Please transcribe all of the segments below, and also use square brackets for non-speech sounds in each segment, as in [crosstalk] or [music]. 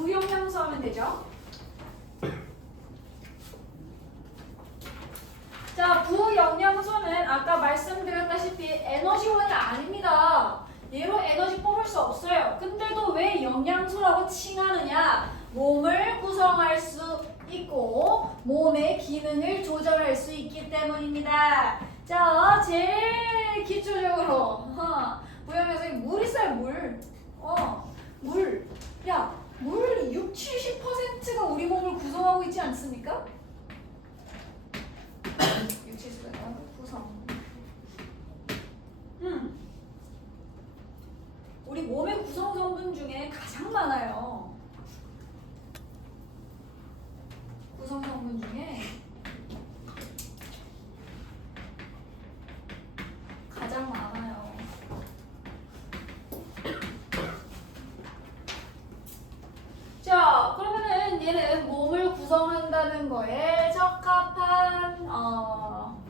부영양소 하면 되죠. 자, 부영양소는 아까 말씀드렸다시피 에너지원이 아닙니다. 얘로 에너지 뽑을 수 없어요. 근데도 왜 영양소라고 칭하느냐? 몸을 구성할 수 있고 몸의 기능을 조절할 수 있기 때문입니다. 자, 제일 기초적으로 어, 부영양소에 물 있어요, 물. 어, 물. 야, 물 6, 70%가 우리 몸을 구성하고 있지 않습니까? [coughs] 6, 70% 구성. 음. 우리 몸의 구성 성분 중에 가장 많아요. 구성 성분 중에 가장 많아요. 자, 그러면은 얘는 몸을 구성한다는 거에 적합한 어,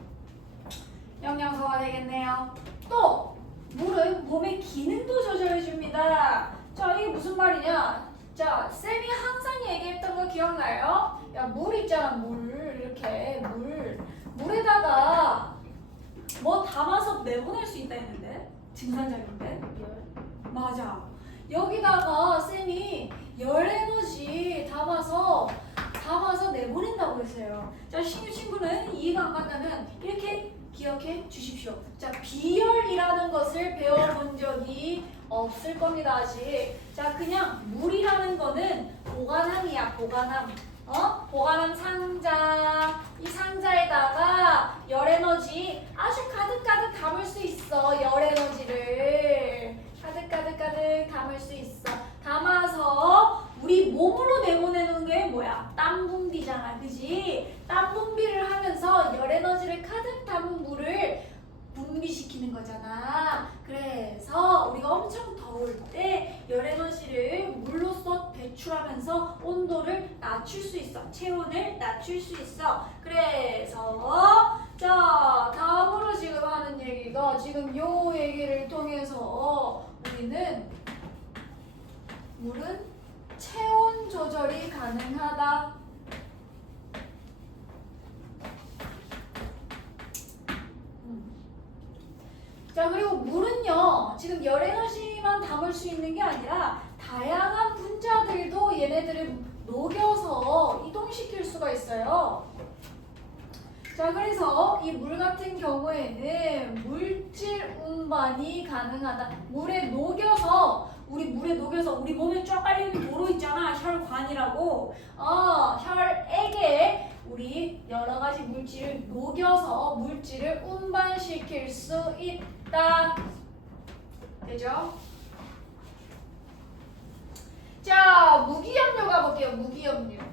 영양소가 되겠네요. 또 물은 몸의 기능도 조절해 줍니다. 자, 이게 무슨 말이냐? 자, 쌤이 항상 얘기했던 거 기억나요? 야, 물 있잖아, 물. 이렇게 물. 물에다가 뭐 담아서 내보낼 수 있다 했는데? 증산작인데? 맞아. 여기다가 쌤이 열 에너지 담아서 담아서 내보낸다고 했어요. 자, 신규 친구는 이해가 안 간다면 이렇게 기억해 주십시오. 자, 비열이라는 것을 배워본 적이 없을 겁니다, 아직. 자, 그냥 물이라는 거는 보관함이야, 보관함. 어? 보관함 상자. 이 상자에다가 열 에너지 아주 가득가득 담을 수 있어, 열 에너지를. 가득가득가득 담을 수 있어. 담아서 우리 몸으로 내보내는 게 뭐야? 땀 분비잖아, 그지? 땀 분비를 하면서 열 에너지를 가득 담은 물을 분비시키는 거잖아. 그래서 우리가 엄청 더울 때 열 에너지를 물로써 배출하면서 온도를 낮출 수 있어. 체온을 낮출 수 있어. 그래서 자 다음으로 지금 하는 얘기가 지금 요 얘기를 통해서 우리는 물은 체온 조절이 가능하다. 음. 자 그리고 물은요 지금 열 에너지만 담을 수 있는 게 아니라 다양한 분자들도 얘네들을 녹여서 이동시킬 수가 있어요. 자 그래서 이 물 같은 경우에는 물질 운반이 가능하다. 물에 녹여서 우리 물에 녹여서 우리 몸에 쫙 깔리는 도로 있잖아 혈관이라고. 어 혈액에 우리 여러 가지 물질을 녹여서 물질을 운반시킬 수 있다. 되죠? 자 무기염료 가볼게요. 무기염료.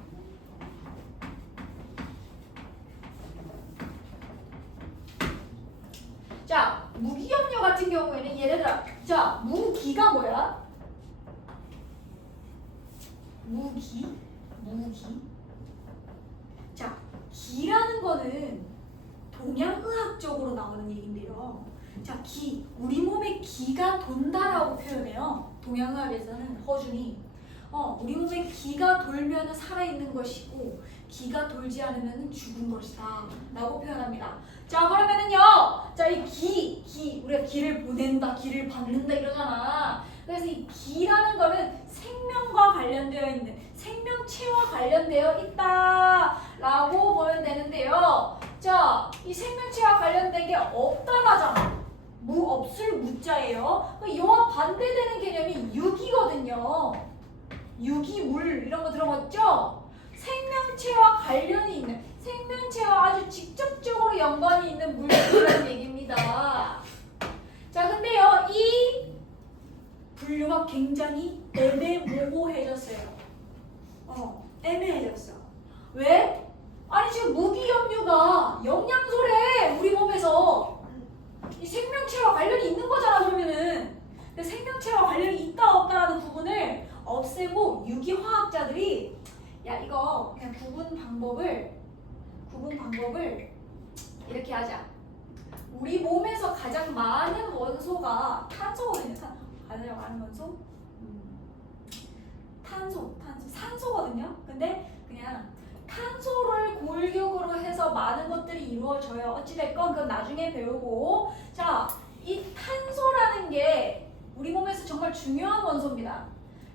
자, 무기염료 같은 경우에는 얘네들아, 자, 무기가 뭐야? 무기, 무기. 자, 기라는 거는 동양의학적으로 나오는 얘긴데요. 자, 기, 우리 몸에 기가 돈다라고 표현해요. 동양의학에서는 허준이. 어, 우리 몸에 기가 돌면 살아있는 것이고 기가 돌지 않으면 죽은 것이다 라고 표현합니다 자 그러면은요 자 이 기, 기 우리가 기를 보낸다 기를 받는다 이러잖아 그래서 이 기라는 생명과 관련되어 있는 생명체와 관련되어 있다 라고 보면 되는데요 자 이 생명체와 관련된 게 없다라잖아 무 없을 무자예요 그럼 이와 반대되는 개념이 유기거든요 유기물 이런 거 들어봤죠? 생명체와 관련이 있는 생명체와 아주 직접적으로 연관이 있는 물질이라는 [laughs] 얘기입니다. 자, 근데요 이 분류가 굉장히 애매모호해졌어요. 어, 애매해졌어. 왜? 아니 지금 무기염류가 영양소래 우리 몸에서 이 생명체와 관련이 있는 거잖아 그러면은. 근데 생명체와 관련이 있다 없다라는 부분을 없애고 유기화학자들이 야 이거 그냥 구분 방법을 구분 방법을 이렇게 하자. 우리 몸에서 가장 많은 원소가 탄소거든요. 탄- 가장 많은 원소. 음. 탄소, 탄소, 산소거든요. 근데 그냥 탄소를 골격으로 해서 많은 것들이 이루어져요. 어찌됐건 그건 나중에 배우고. 자, 이 탄소라는 게 우리 몸에서 정말 중요한 원소입니다.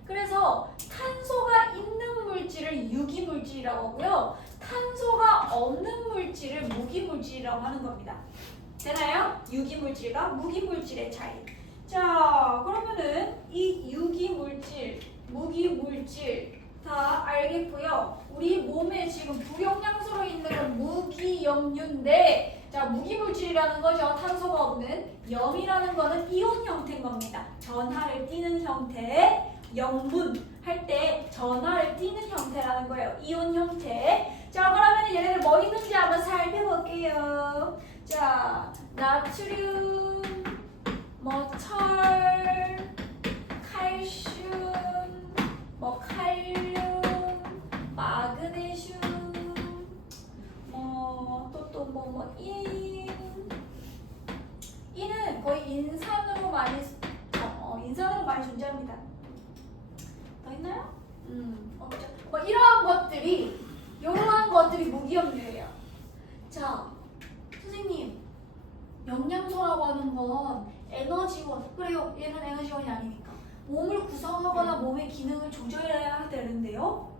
그래서 탄소가 있는 물질을 유기물질이라고 하고요. 탄소가 없는 물질을 무기물질이라고 하는 겁니다. 되나요? 유기물질과 무기물질의 차이. 자, 그러면은 이 유기물질, 무기 물질 다 알겠고요. 우리 몸에 지금 부영양소로 있는 건 무기염류인데 자, 무기물질이라는 거죠. 탄소가 없는 염이라는 거는 이온 형태인 겁니다. 전하를 띠는 형태, 염분 할 때 전하를 띠는 형태라는 거예요. 이온 형태. 자, 그러면 얘네들 뭐 있는지 한번 살펴볼게요. 자, 나트륨, 뭐 철, 칼슘, 뭐 칼륨, 마그네슘, 뭐또또뭐뭐 인, 인은 거의 인산으로 많이 어, 인산으로 많이 존재합니다. 더 있나요? 음, 없죠. 뭐 이러한 것들이 이러한 것들이 무기염류예요. 자, 선생님, 영양소라고 하는 건 에너지원. 그래요. 얘는 에너지원이 아니니까. 몸을 구성하거나 몸의 기능을 조절해야 되는데요.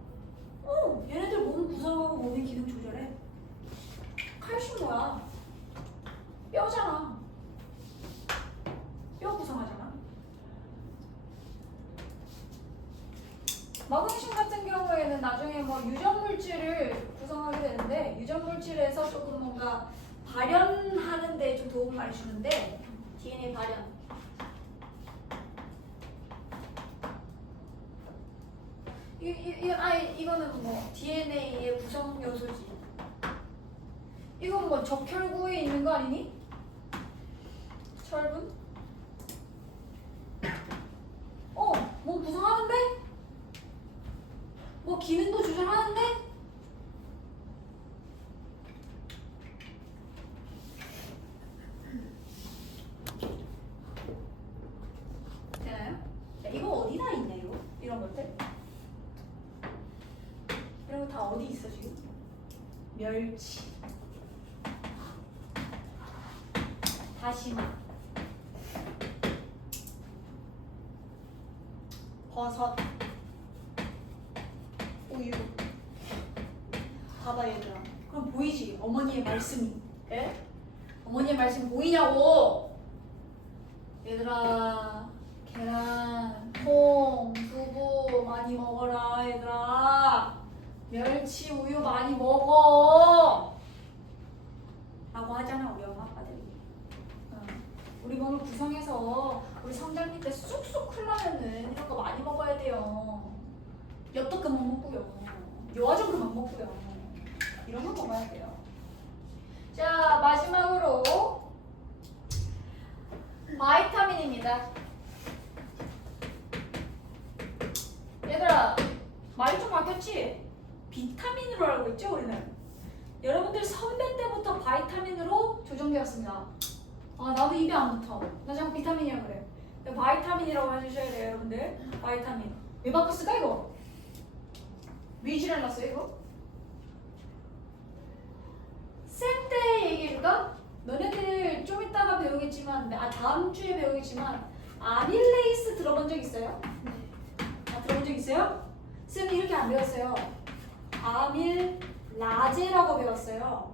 어, 얘네들 몸 구성하고 몸의 기능 조절해. 칼슘 뭐야? 뼈잖아. 뼈 구성하잖아. 마그네슘 같은 경우에는 나중에 뭐 유전 물질을 구성하게 되는데 유전 물질에서 조금 뭔가 발현하는 데 좀 도움을 많이 주는데 DNA 발현. 이, 이, 이, 아, 이거는 뭐 DNA의 구성 요소지. 이건 뭐 적혈구에 있는 거 아니니? 철분? 어, 몸 구성하는데? 뭐 기능도 조절하는데? 되나요? 야, 이거 어디다 있냐 이거? 이런 것들? 이런 거 다 어디 있어 지금? 멸치. 다시마. 버섯. 우유. 봐봐 얘들아. 그럼 보이지? 어머니의 말씀이. 예? 어머니의 말씀 보이냐고? 얘들아 계란 콩 두부 많이 먹어라 얘들아. 멸치 우유 많이 먹어 라고 하잖아 우리 엄마 아빠들이 어. 우리 몸을 구성해서 우리 성장기 때 쑥쑥 흘러면은 이런 거 많이 먹어야 돼요. 엽떡 그만 먹고요. 요아정 그만 먹고요. 이런 거 먹어야 돼요. 자 마지막으로 바이타민입니다. 얘들아 말이 좀 바뀌었지? 비타민으로 알고 있죠 우리는? 여러분들 선배 때부터 바이타민으로 조정되었습니다 아 나도 입에 안 붙어 나 자꾸 비타민이라 그래 바이타민이라고 해주셔야 돼요 여러분들 바이타민 왜 바꿨을까 이거? 위지랄 났어요 이거? 쌤때 얘기해줄까? 너네들 좀 이따가 배우겠지만 아 다음 주에 배우겠지만 아밀레이스 들어본 적 있어요? 아 들어본 적 있어요? 쌤이 이렇게 안 배웠어요 아밀 라제라고 배웠어요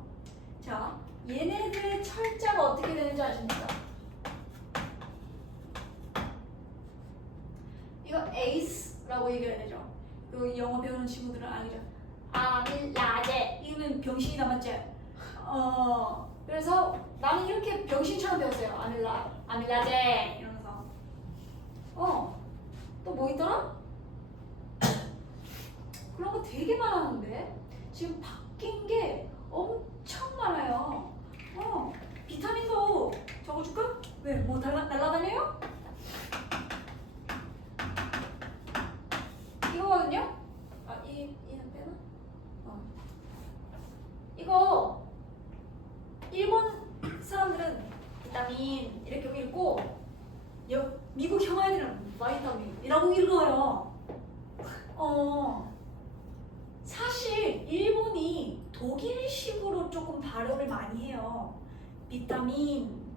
자 얘네들의 철자가 어떻게 되는지 아십니까? 이거 에이스라고 얘기해야 되죠? 그 영어 배우는 친구들은 알죠? 아밀라제. 이거는 병신이 남았지 어 그래서 나는 이렇게 병신처럼 배웠어요. 아밀라 아밀라제 이러면서. 어또 뭐 있더라? 그런 거 되게 많았는데? 지금 바뀐 게 엄청 많아요 어 비타민도 적어줄까? 왜? 뭐 달라, 날라다녀요? 아, 이, 이는 빼나? 어. 이거 일본 사람들은 비타민 이렇게 읽고 여, 미국 형아애들은 바이타민이라고 읽어요. 어 사실 일본이 독일식으로 조금 발음을 많이 해요. 비타민,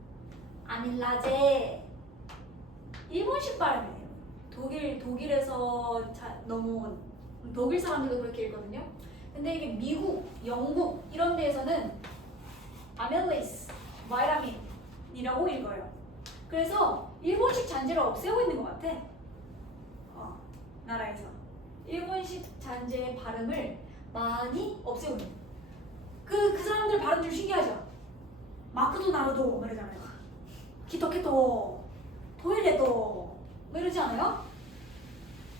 아밀라제 일본식 발음이에요. 독일 독일에서 자, 너무 독일 사람들도 그렇게 읽거든요. 근데 이게 미국, 영국 이런 데에서는 아멜레이스, 바이라민이라고 읽어요. 그래서 일본식 잔재를 없애고 있는 것 같아. 어, 나라에서 일본식 잔재의 발음을 많이 없애고 있는. 그, 그 사람들 발음 좀 신기하죠? 마크도 나르도 뭐 이러잖아요. 키토케토, 토일레토 뭐 이러지 않아요?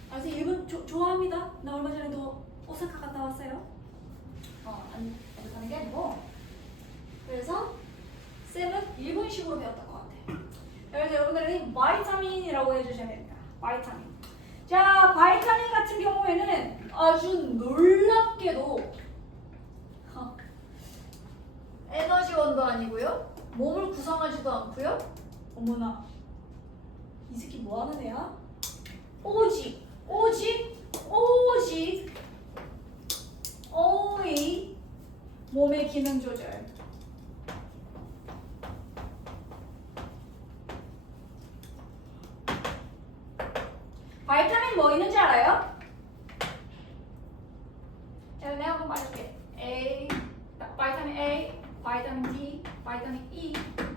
그래서 일본 조, 좋아합니다. 나 얼마 전에도 오사카 갔다 왔어요. 어, 안, 안 가는 게 아니고. 그래서 쌤은 일본식으로 배웠던 것 같아. 그래서 여러분들은 바이타민이라고 해주셔야 됩니다. 바이타민. 자, 바이타민 같은 경우에는 아주 놀랍게도 어, [laughs] 에너지원도 아니고요. 몸을 구성하지도 않고요. 어머나, 이 새끼 뭐 하는 애야? 오직, 오직, 오직, only 몸의 기능 조절. 바이타민 뭐 있는지 알아요? 자, 내가 한번 말해줄게. A, 바이타민 A, 바이타민 D, 바이타민 E,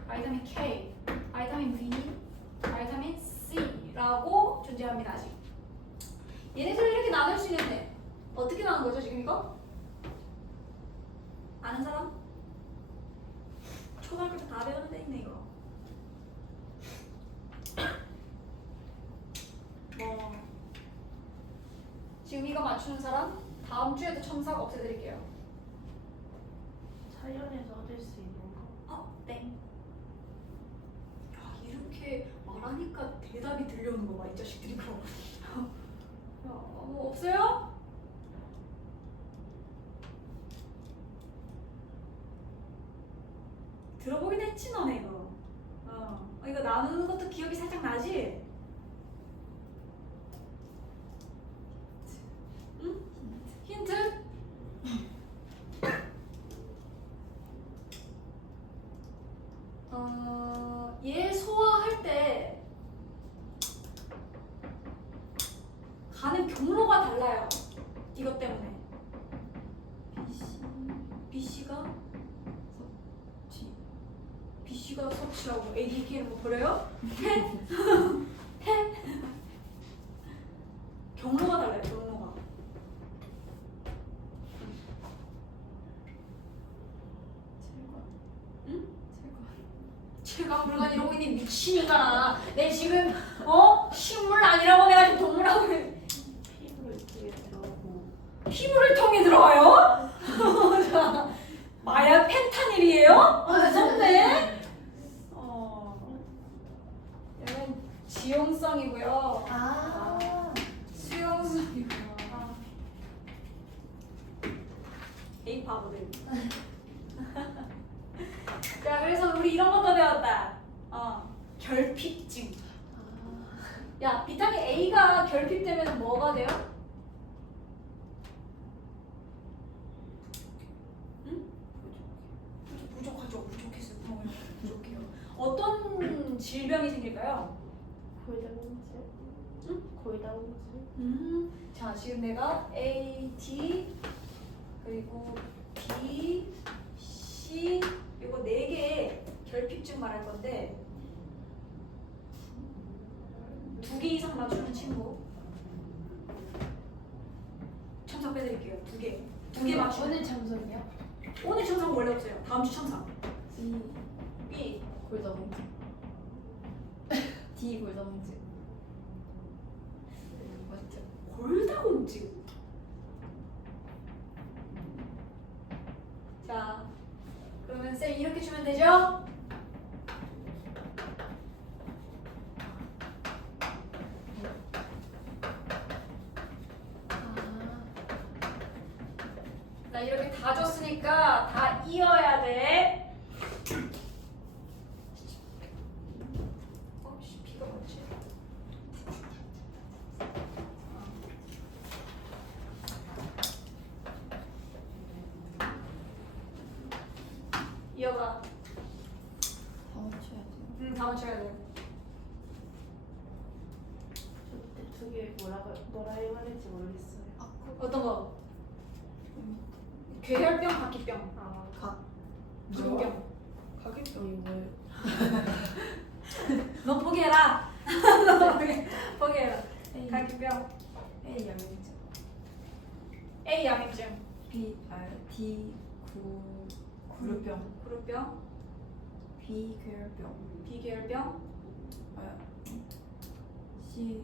바이타민 K, 바이타민 B, 바이타민 C라고 존재합니다. 아직. 얘네들을 이렇게 나눌 수 있는데 어떻게 나눈 거죠 지금 이거? 아는 사람? 초등학교 때 다 배우는 데 있네 이거. 뭐 지금 이거 맞추는 사람 다음 주에도 첨삭 없애드릴게요. 사연에서 얻을 수 있는 거. 어, 땡. 야, 이렇게 말하니까 대답이 들려오는 거 봐, 이 자식들이 그럼. 야, 뭐 없어요? 들어보긴 했지, 너네 이거. 어, 어, 이거 나누는 것도 기억이 살짝 나지? 응? 힌트? 어, 얘 소화할 때 가는 경로가 달라요. 이것 때문에. BC, BC가 섭취. BC가 섭취하고 ADK를 뭐 버려요? [laughs] 해? 해? 경로가 달라요, 경로가. 응? 체감 불가 이러고 있는 미친 인간아. 내 지금 어 식물 아니라고 내가 지금 동물하고 있- 피부를 뒤에 들어오고. 피부를 통해 들어와요? 자, 마약 펜타닐이에요? 아, 무섭네. 어, 이건 지용성이고요. 아. 수용성이고요. 에이 바보들. 자, 그래서 우리 이런 것도 배웠다. 어, 결핍증. 야, 비타민 A가 결핍되면 뭐가 돼요? 응? 부족, 부족하죠. 부족했어요. 어, 부족해요. 어떤 질병이 생길까요? 골다공증. 응? 골다공증. 음, 자 지금 내가 A, T 그리고 B, C 결핍증 말할 건데 두 개 이상 맞추는 친구 첨삭 빼드릴게요. 두 개. 두 개 맞추는 오늘 참석이요? 오늘 첨삭 원래 없어요. 다음 주 첨삭. D B 골다공증 D 골다공증 맞죠? 골다공증. 자, 그러면 쌤 이렇게 주면 되죠? 아 나 이렇게 다 줬으니까 다 이어야 돼. 어, 씨, 비가 왔지. 다 맞춰야 돼. 저두개 뭐라고 뭐라 해야 될지 모르겠어요. 어떤 거? 괴혈병, 각기병, 아, 각 기분병. 가격병이 뭐예요? [laughs] 너 포기해라. 너 [laughs] 포기, 포기해라. A 각기병. A 양면증 A 양액증, B R D 구 구루병 구루병, B 괴혈병 비계열병, 아 C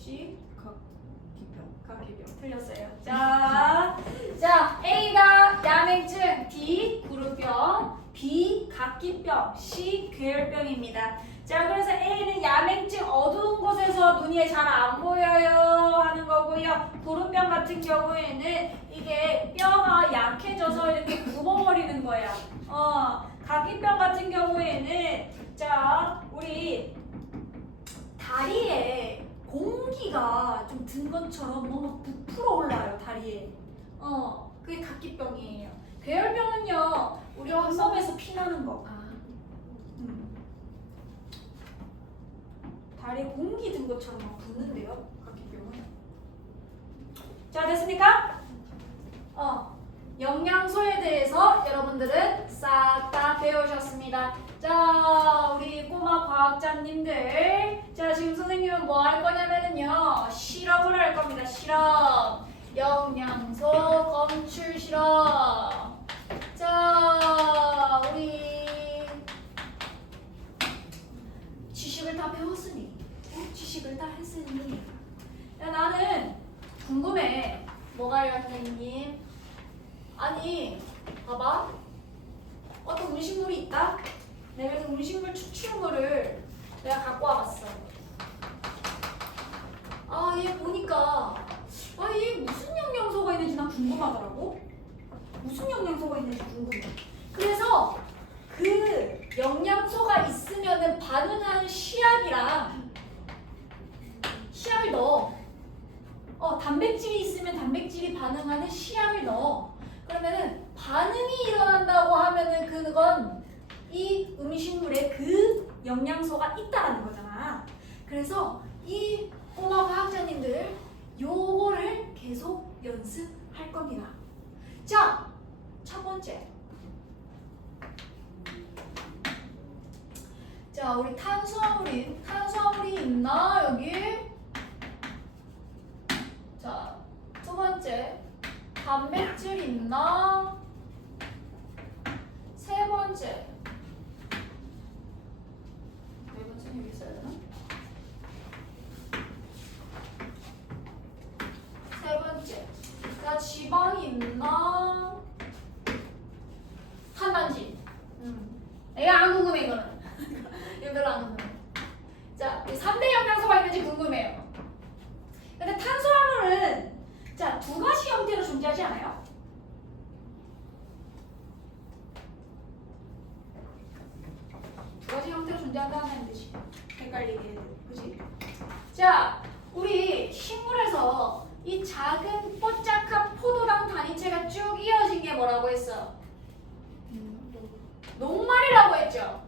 C 각기병 각기병. 틀렸어요. [laughs] 자, 자 A가 양액증, D 구루병, B 각기병, C 괴혈병입니다. 자, 그래서 A는 야맹증 어두운 곳에서 눈이 잘 안 보여요 하는 거고요. 구루병 같은 경우에는 이게 뼈가 약해져서 이렇게 굽어버리는 거야. 어, 각기병 같은 경우에는 자, 우리 다리에 공기가 좀 든 것처럼 뭔가 부풀어 올라요 다리에. 어, 그게 각기병이에요. 괴혈병은요, 우리가 섬에서 피나는 거. 아, 음. 다리에 공기 든 것처럼 막 붓는데요, 각기병은. 자, 됐습니까? 어, 영양소에 대해서 여러분들은 싹 다 배우셨습니다. 자, 우리 꼬마 과학자님들. 자, 지금 선생님은 뭐 할 거냐면은요, 실험을 할 겁니다. 실험. 영양소 검출 실험. 자, 우리 지식을 다 배웠으니, 어? 지식을 다 했으니, 야, 나는 궁금해. 뭐가요, 선생님? 아니, 봐봐. 어떤 음식물이 있다? 내가 그 음식물 추출물을 내가 갖고 와봤어. 아, 얘 보니까, 아, 얘 무슨 영양소가 있는지 난 궁금하더라고. 무슨 영양소가 있는지 궁금해. 그래서 그 영양소가 있으면은 반응하는 시약이랑 시약을 넣어. 어, 단백질이 있으면 단백질이 반응하는 시약을 넣어. 그러면은 반응이 일어난다고 하면은 그건 이 음식물에 그 영양소가 있다라는 거잖아. 그래서 이 꼬마 과학자님들 요거를 계속 연습할 겁니다. 자, 첫 번째. 자, 우리 탄수화물이 탄수화물이 있나 여기? 자, 두 번째. 단백질 있나? 세 번째. 네 번째는 여기 있어야 되나? 세 번째. 자, 지방이 있나? 탄단지. 음. 내가 안 궁금해, 이거는. 이거 별로 안 궁금해. 자, 이 3대 영양소가 있는지 궁금해요. 근데 탄수화물은 자, 두 가지 형태로 존재하지 않아요? 두 가지 형태로 존재한다는 뜻이 헷갈리게 그지? 자, 우리 식물에서 이 작은 뽀짝한 포도당 단위체가 쭉 이어진 게 뭐라고 했어? 했죠?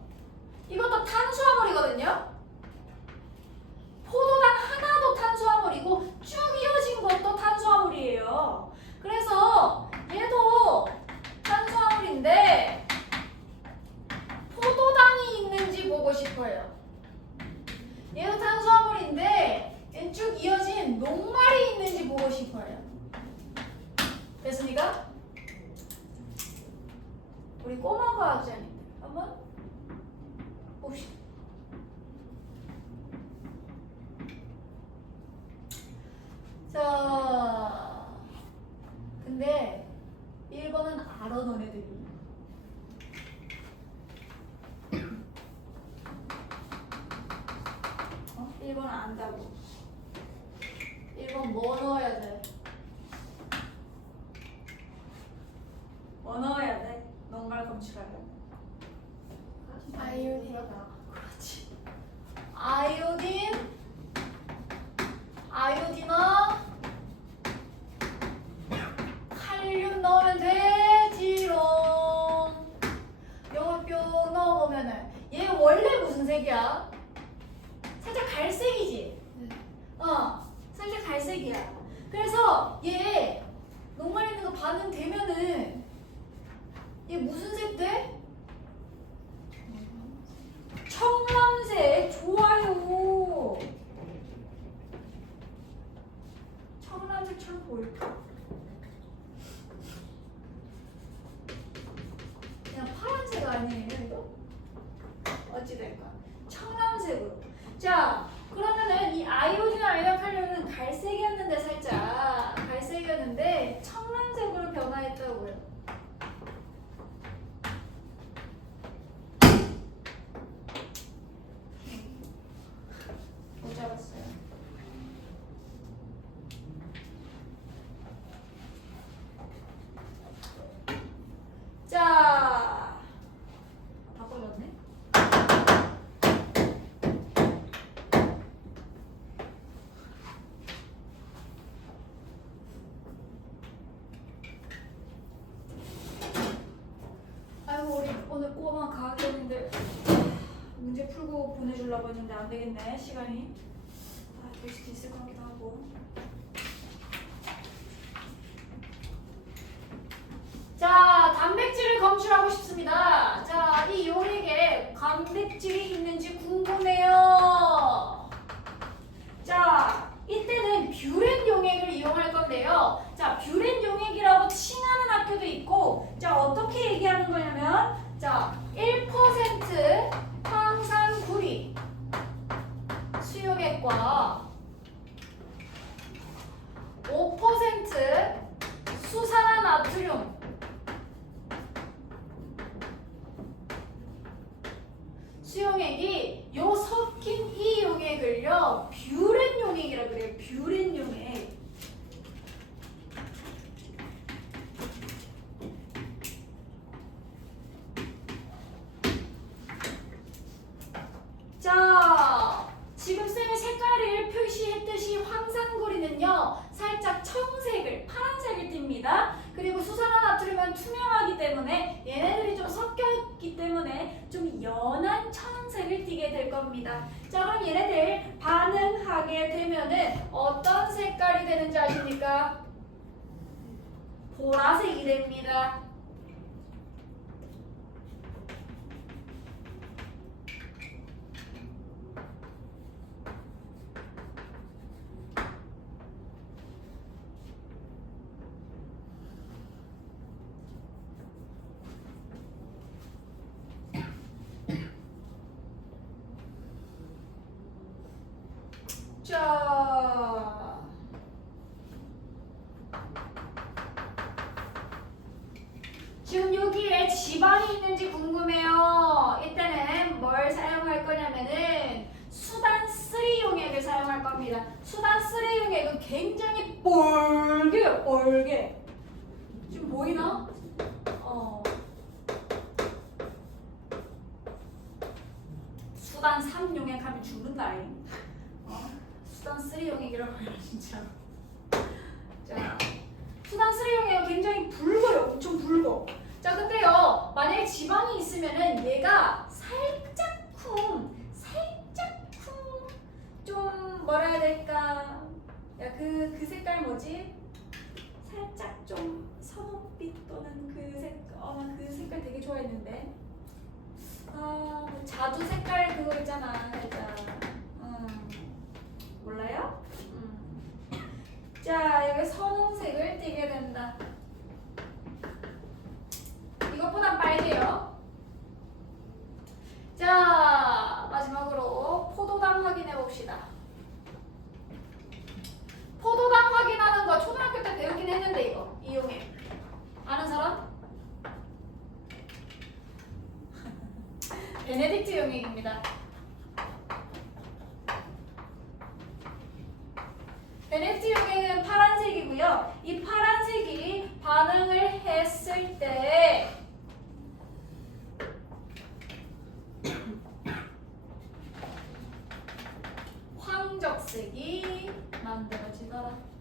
이것도 탄수화물이거든요? 포도당 하나도 탄수화물이고 쭉 이어진 것도 탄수화물이에요. 그래서 얘도 탄수화물인데 포도당이 있는지 보고 싶어요. 얘도 탄수화물인데 쭉 이어진 녹말이 있는지 보고 싶어요. 됐습니까? 우리 꼬마 과학자님들 한번 봅시다. 자, 근데 1번은 알아 너네들이. 어? 1번은 안다고. 1번 뭐 넣어야 돼? 뭐 넣어야 돼? 농갈 검출하려면. 아이오딘. 그렇지. 아이오딘, 아이오딘어, 칼륨 넣으면 되지롱. 영어표 넣어보면은 얘 원래 무슨? 색이야. 꼬마 과학했는데 문제 풀고 보내주려고 했는데 안 되겠네 시간이. 아, 될 수도 있을 것 같기도 하고. 자 단백질을 검출하고 싶습니다. 자이 용액에 단백질이 있는지 궁금해요 자 이때는 뷰렌 용액을 이용할 건데요 자 뷰렌 용액이라고 칭하는 학교도 있고 자 어떻게 얘기하는 거냐면 자1% 황산구리 수용액과 5% 수산화나트륨 수용액이 요 섞인 이 용액을요 뷰렌 용액이라 그래요 뷰렌 용액 자, 지금 쌤이 색깔을 표시했듯이 황산고리는요, 살짝 청색을, 파란색을 띱니다. 그리고 수산화나트륨은 투명하기 때문에 얘네들이 좀 섞였기 때문에 좀 연한 청색을 띠게 될 겁니다. 자, 그럼 얘네들 반응하게 되면은 어떤 색깔이 되는지 아십니까? 보라색이 됩니다. 자. 지금 여기에 지방이 있는지 궁금해요. 이때는 뭘 사용할 거냐면은 수단 3 용액을 사용할 겁니다. 수단 3 용액은 굉장히 뻘개요, 뻘개. 지금 보이나? 어. 수단 3 용액 하면 죽는다잉. 어? 수단 3 용액이라고 해요, 진짜. 자. 수단 3 용액은 굉장히 붉어요. 엄청 붉어. 자, 근데요. 만약에 지방이 있으면은 얘가 살짝쿵, 살짝쿵 좀 뭐라 해야 될까? 야, 그, 그 색깔 뭐지? 살짝 좀 선홍빛 또는 그 색, 어, 나 그 색깔 되게 좋아했는데. 아, 그 자두 색깔 그거 있잖아. 살짝. 음. 몰라요? 음. 자, 여기 선홍색을 띠게 된다. 이것보단 빨개요. 자, 마지막으로 포도당 확인해 봅시다. 포도당 확인하는 거 초등학교 때 배우긴 했는데 이거 이용해. 아는 사람? 베네딕트 용액입니다. 베네딕트 용액은 파란색이고요. 이 파란색이 반응을 했을 때 [clears throat] 황적색이 만들어지더라.